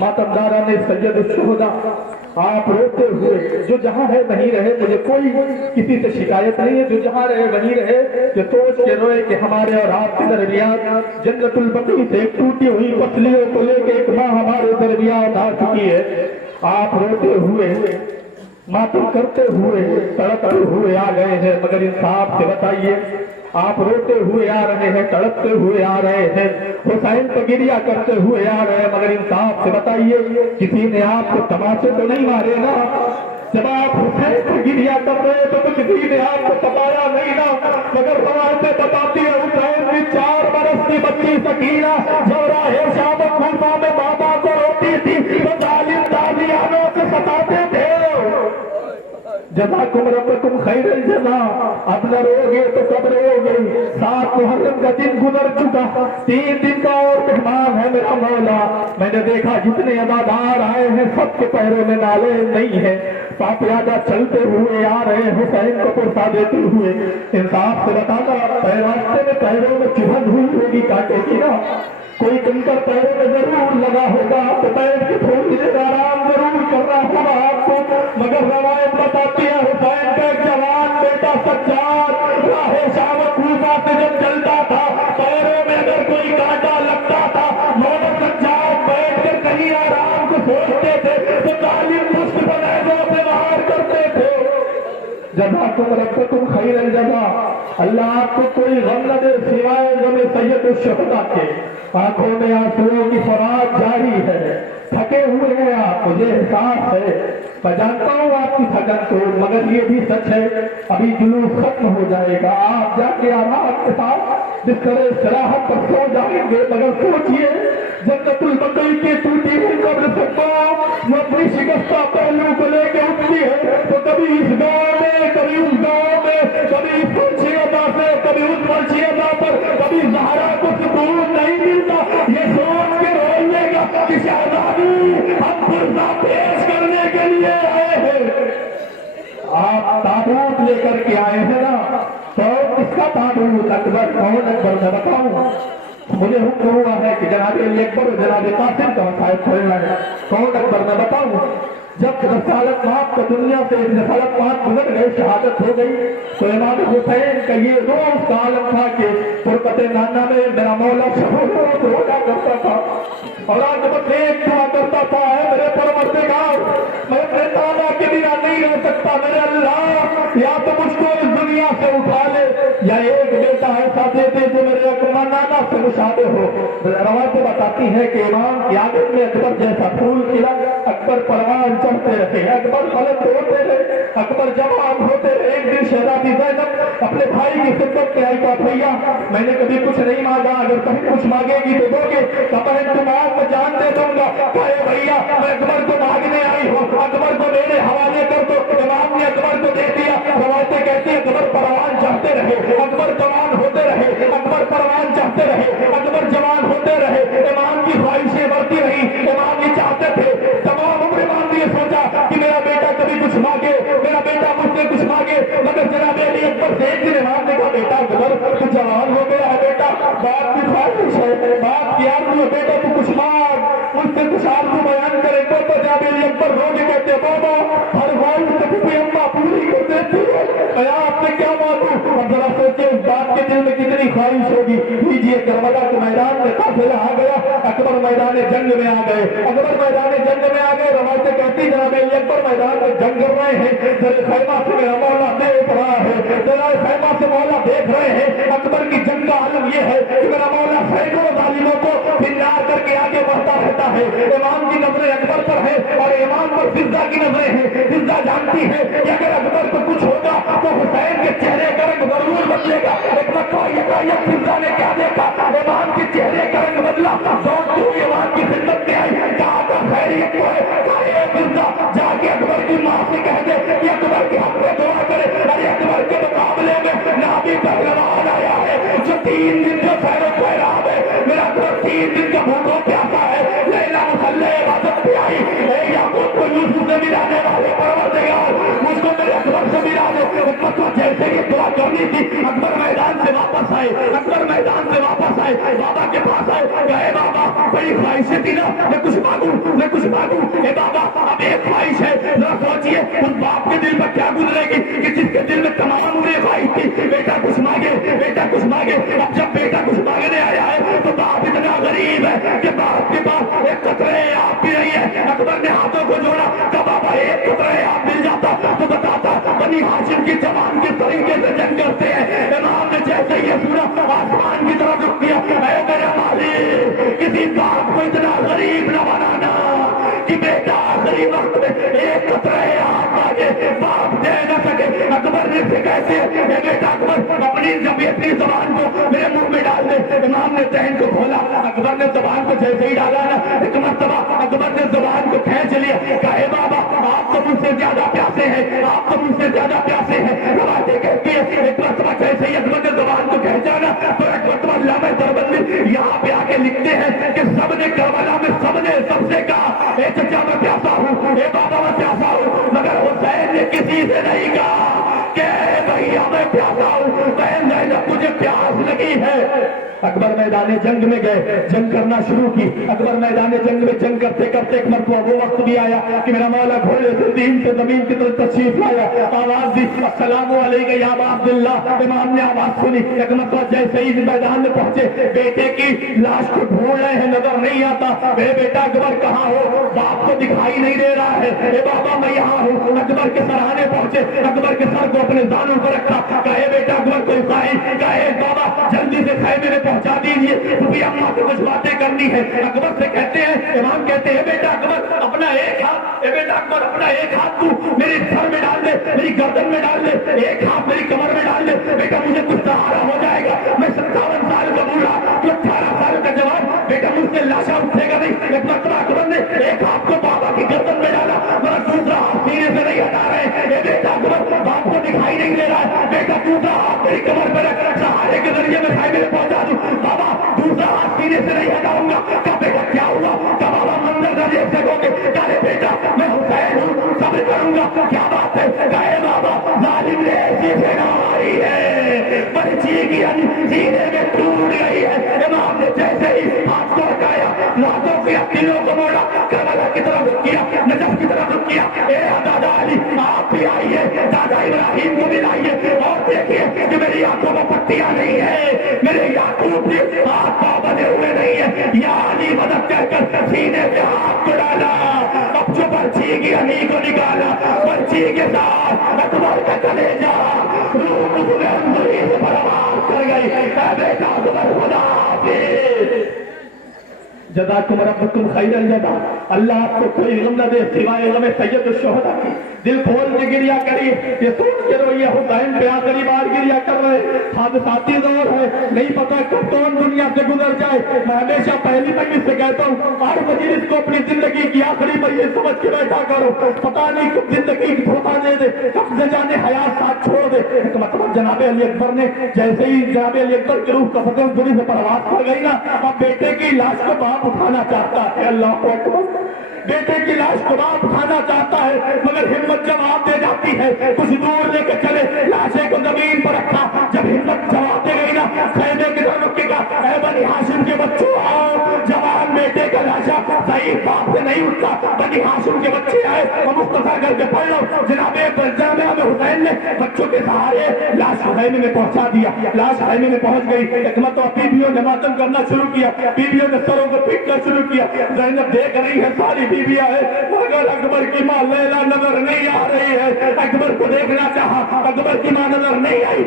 मातमदारा ने सैयद शुहदा, आप रोते हुए, जो जहां है वहीं रहे, मुझे कोई किसी से शिकायत नहीं है, जो जहां रहे वहीं रहे, जो सोच के रोए कि हमारे और आपके दरमियान जन्नतुल बकी से एक टूटी हुई पसलियों को लेके एक माँ हमारे दरमियान आ चुकी है। आप रोते हुए, मातम करते हुए, तड़पते हुए आ गए हैं, मगर इंसाफ से बताइए, आप रोते हुए आ रहे हैं, तड़पते हुए आ रहे हैं, हुसैन पर गिरिया करते हुए आ रहे हैं, मगर इंसाफ से बताइए, किसी ने आपको तमाचे तो नहीं मारे ना? जब आप हुसैन पर गिरिया कर रहे तो किसी ने आपको तपाया नहीं ना? मगर रवायतें बताती है हुसैन की 4 बरस की बच्ची सकीना जब राहे शाम खूफा में बाबा को रोती थी तो जालिम तालियानों से सताते थे। जज़ाकुम रब्बकुम खैरल जज़ा, अब न रोगे तो कब रोगे? 7 मुहर्रम का दिन गुजर चुका, 3 दिन का और मेहमान है मेरा मौला। मैंने देखा जितने अदादार आए हैं सबके पैरों में नाले नहीं है, पापियादा चलते हुए आ रहे हुसैन को पुरसा देते हुए। इंसाफ से बताना, रास्ते में पैरों में चुभन हुई होगी कांटे की ना, कोई कंकर पैरों में जरूर लगा होगा, तो पैर की थोड़ी देर आराम जरूर करना होगा आपको। मगर रवायत बताती है हुसैन का एक जवान बेटा सज्जाद राहे शाम खूफा से जब चलता था, पैरों में अगर कोई कांटा लगता था, मौला सज्जाद बैठ कर कहीं आराम को सोचते थे तो तालिम मुश्त बनैजों से बाहर करते थे। जज़ाकुम रब्बकुम खैरल जज़ा, अल्लाह आपको कोई गम न दे सिवाय गम सैयद शुहदा के। आंखों में आंसुओं की फराग जारी है, थके हुए हैं आप, मुझे एहसास है, मैं जानता हूँ आपकी थकन को, मगर ये भी सच है अभी जुलूस खत्म हो जाएगा, आप जाके आराम के साथ जिस तरह सराहत पर सो जाएंगे। मगर सोचिए, जन्नतुल बकी की टूटी हुई कब्र से वो अपनी शिकस्ता पहलू को लेके उठती है तो कभी इस गाँव में, कभी उस गाँव में, कभी इस फर्शियता से, कभी उस फर्शियता पर, कभी ज़हरा को सुकून नहीं मिलता। ये सोच के रोइएगा कि शहजादी हम पुरसा पेश करने के लिए आए हैं। आप ताबूत लेकर के आए हैं ना, तो इसका ताबूत अकबर कौन? अकबर मैं बताऊं, मुझे हुक्म हुआ है कि जनाब अली अकबर और जनाब कासिम का मसाइब खोलना है। कौन अकबर मैं बताऊं? जब रसालत माप को दुनिया से रसालत माप गुजर गए, शहादत हो गई, तो इमाम हुसैन का ये रोज का आलम था कि फुरकत नाना में मेरा मौला रोज रोजा करता था और आज मैं एक दुआ करता था, है मेरे परवरदिगार, मैं अपने नाना के बिना नहीं रह सकता, मेरे अल्लाह या तो मुझको इस दुनिया से उठा ले या एक बेटा ऐसा दे दे जो मेरे नाना से मुशाबे हो। रवायतें बताती है कि इमाम की आदत में अकबर जैसा फूल खिला, अकबर परवान चढ़ते रहे, अकबर फलक होते रहे, अकबर जवान होते रहे। एक दिन शहजादी ज़ैनब अपने भाई की खिदमत में आई, कहा भैया मैंने कभी कुछ नहीं मांगा, अगर कहीं कुछ मांगेगी तो दोगे? कहा तुम आज मैं जान दे दूंगा। कहे भैया मैं अकबर को मांगने आई हूँ, अकबर को मेरे हवाले कर दो। इमाम ने अकबर को दे दिया। रवायतें कहती है अकबर परवान चढ़ते रहे, अकबर जवान होते रहे, अकबर परवान चढ़ते रहे, अकबर जवान होते रहे। इमाम की ख्वाहिशें बढ़ती रही, इमाम ये चाहते थे, तमाम उम्र इमाम ने ये सोचा कि मेरा बेटा कभी कुछ मांगे, मेरा बेटा मुझसे कुछ मांगे। मगर जनाब अली अकबर से एक दिन इमाम ने कहा बेटा अकबर तू जवान हो गया है, बेटा बाप की ख्वाहिश है, बाप की आरज़ू है, बेटा तू कुछ मांग, मुझसे कुछ आरज़ू बयान करे। तो जनाब अली अकबर रोने कहते बाबा हर ख्वाहिश तक अम्मा पूरी कर देती है, मैं आपसे क्या मांगू? अब जरा सोचिए उस बाप के दिल में कितनी ख्वाहिश होगी। लीजिए करबला के मैदान में काफिला आ गया, अकबर मैदान जंग में आ गए, अकबर मैदान जंग में आ गए। रवायतें कहती जनाब अली अकबर मैदान में जंग कर रहे हैं, जरा खैमा से मेरा मौला देख रहा है, जरा खैमा से मौला देख रहे हैं। अकबर की जंग का आलम यह है कि मेरा मौला सैकड़ों जालिमों को फिल्लार करके आगे बढ़ता रहता है। इमाम की नजरें अकबर पर है और इमाम पर फिजा की नजरें हैं। फिजा जानती है कि अगर अकबर को कुछ होगा तो हुसैन के चेहरे का रंग जरूर बदलेगा। एक यकायक फिजा ने क्या देखा, इमाम के चेहरे का रंग बदला, दौड़ती हुई इमाम की खिदमत में आई, कहा था खैरियत तो है, अरे फिजा जाके अकबर की माँ से कह दे कि अकबर के हक में दुआ करे। अरे अकबर के मुकाबले में नाबी पहलवान आया है जो 3 दिन का सैरो पैराब है, मेरा अकबर 3 दिन का भूखों प्यासा है, लैला मुसल्ले इबादत पे आई, याकूब को यूसुफ से मिलाने वाले परवरदिगार मुझको मेरे अकबर से मिला दे। जैसे कि दुआ करनी थी, अकबर मैदान से वापस आए, अकबर मैदान से वापस आए, बाबा के पास आए, कहे बाबा बड़ी ख्वाहिशें थी ना, मैं कुछ मांगू, मैं कुछ मांगू। हे बाबा अब एक ख्वाहिश है, जरा सोचिए उस बाप के दिल में क्या गुजरेगी कि जिसके दिल में तमाम उम्रें ख्वाहिश थी बेटा कुछ मांगे, बेटा कुछ मांगे। अब जब बेटा कुछ मांगने आया है तो बाप इतना गरीब है कि बाप के पास एक कतरे आप भी नहीं है। अकबर ने हाथों को जोड़ा, तो बाबा एक कतरे आप मिल जाता तो बताता बनी हाशिम की जवान किस तरीके से जंग करते हैं। इमाम ने जैसे ये सुना आसमान की तरफ रुक किया, ऐ मेरा मालिक किसी बाप को इतना गरीब न बनाना कि बेटा आखिरी वक्त में एक कतरे आप मांगे बाप दे न सके। अकबर ने से कहते हैं बेटा अकबर अपनी अपनी जबान को मेरे मुंह में डाल दे। इमाम ने तहन को खोला, अकबर ने जबान को जैसे ही डाला ना एक मर्तबा अकबर ने जबान को खींच लिया, कहे बाबा आप तो मुझसे ज्यादा प्यासे हैं, आप तो मुझसे ज्यादा प्यासे हैं। रवायतें कहती है एक मर्तबा जैसे ही अकबर ने जबान को खींचा ना तो एक मर्तबा अल्लामा देवबंदी यहाँ पे आके लिखते हैं कि सबने करबला में सबने सबसे कहा ए चचा मैं प्यासा हूँ, ए बाबा मैं प्यासा हूँ, मगर हुसैन ने किसी से नहीं कहा कि भैया मैं प्यासा हूँ, बहन ज़ैनब मुझे प्यास लगी है। अकबर मैदान जंग में गए, जंग करना शुरू की। अकबर मैदान जंग में जंग करते करते एक मरतबा वो वक्त भी आया कि मेरा मौला घोड़े से दीन से जमीन की तरफ तशरीफ लाया, आवाज दी अस्सलामु अलैका या अबा अब्दुल्लाह। इमाम ने आवाज सुनी, एक मरतबा जैसे ही मैदान में पहुंचे बेटे की लाश को ढूंढ रहे हैं, नजर नहीं आता। मेरे बेटा अकबर कहाँ हो, बाप को दिखाई नहीं दे रहा है। ए बाबा मैं यहाँ हूँ। अकबर के सराहने पहुंचे, अकबर के सर को अपने दानों पर रखा, कहे बेटा अकबर को इसाई, कहे बाबा जल्दी से खैमे में पहुंचा दीजिए, क्योंकि अम्मा से कुछ बातें करनी है। अकबर से कहते हैं, इमाम कहते हैं बेटा अकबर अपना एक हाथ, बेटा अकबर अपना एक हाथ तू मेरे सर में डाल दे, मेरी गर्दन में डाल दे, एक हाथ मेरी कमर में डाल दे, बेटा मुझे कुछ सहारा हो जाएगा। मैं 57 साल का बूढ़ा, तू 18 साल का जवान, बेटा मुझसे लाशा उठेगा नहीं। एक मरतबा अकबर ने एक हाथ को बाबा की गर्दन में डाला, मगर दूसरा हाथ सीने से नहीं हटा रहे। बेटा अकबर बाप को दिखाई नहीं दे रहा है, बेटा दूसरा हाथ मेरी कमर पर रख, सहारे के जरिए मैं खाई में पहुंचा दूं। बाबा दूसरा हाथ सीने से नहीं हटाऊंगा। क्या बेटा क्या हुआ, क्या बाबा मंदिर न देख सकोगे? कहे बेटा मैं हुसैन हूँ, सब्र करूंगा। क्या बात है? कहे बाबा जालिम ने ऐसी सेना मारी है, पर्ची की सीने में टूट गई है। इमाम ने जैसे ही हाथ को हटाया, हाथों के दिलों को मोड़ा, करबला की तरफ रुक किया, नजफ की तरफ रुक किया। ए दादा अली आप भी आइए, दादा इब्राहिम को भी लाइए और देखिए कि मेरी आंखों में पट्टियां नहीं है, मेरे याकूब भी हाथ पांव बने हुए नहीं है। या अली मदद कहकर सीने पे हाथ को डाला, अब जो पर्ची की अली को निकाला, पर्ची के साथ अकबर का कलेजा रूह में अंदर से बर्बाद कर गई। बेटा अकबर खुदा हाफिज, जज़ाकुम रब्बुकुम खैरल जज़ा। अल्लाह आपको कोई गम न दे सिवाय गम सैयद शुहदा की। दिल खोल के गिरिया करिए, ये सोच के रोइए हुसैन पे आखिरी बार गिरिया कर रहे। हादसाती दौर है, नहीं पता कब कौन दुनिया से गुजर जाए। मैं हमेशा पहली मजलिस से कहता हूँ हर मजलिस को अपनी जिंदगी की आखिरी मजलिस समझ के बैठा करो, पता नहीं कब जिंदगी की धोखा दे दे, कब से जाने हयात साथ छोड़ दे। तो मतलब जनाब अली अकबर ने जैसे ही जनाब अली अकबर की रूह कफन दूरी से परवाज कर गई ना, अब बेटे की लाश को बाप उठाना चाहता है। अल्लाह अकबर, बेटे की लाश को बाप उठाना चाहता है, मगर हिम्मत जवाब दे जाती है। कुछ दूर लेके चले, लाशे को जमीन पर रखा, जब हिम्मत जवाब दे गई ना, खैमे की तरफ रुकेगा, ऐ बनी हाशिम के बच्चों आओ। जवान बेटे का लाशा सही बाप से नहीं उठता, बनी हाशिम के बच्चे आए और मुख्तसर करके पढ़ लो। जनाबे हुसैन ने बच्चों के सहारे लाश खैमे में पहुंचा दिया। लाश खैमे में पहुंच गई, एक मतलब बीवियों ने मातम करना शुरू किया, बीवियों ने सरों को पीटना शुरू किया। ज़ैनब देख रही है सारी बीवियां है, मगर अकबर की माँ लैला नजर नहीं आ रही है। अकबर को देखना चाहा, अकबर की माँ नजर नहीं आई।